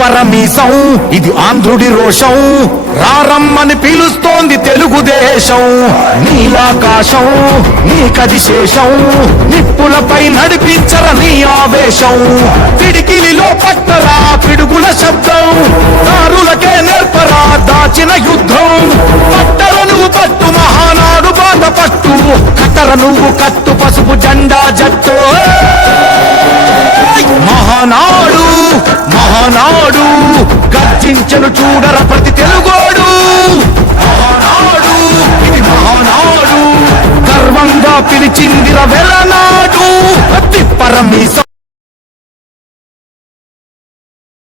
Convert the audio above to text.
పరమీసం ఇది ఆంధ్రుడి రోషం, రారమ్మని పిలుస్తోంది తెలుగుదేశం. నీలాకాశం నీకది శేషం, నిప్పులపై నడిపించర నీ ఆవేశం. పిడికిలిలో పట్టరా పిడుగుల శబ్దం, దారులకే నేర్పరా దాచిన యుద్ధం. పట్టర నువ్వు పట్టు మహానాడు బాధ పట్టు, కట్టర నువ్వు కట్టు పసుపు జెండా జట్టు. మహానాడు మహానాడు గర్జించను చూడర ప్రతి తెలుగోడు. మహానాడు ఇది మహానాడు, గర్వంగా పిలిచిందిర వెలనాడు. పరమీసం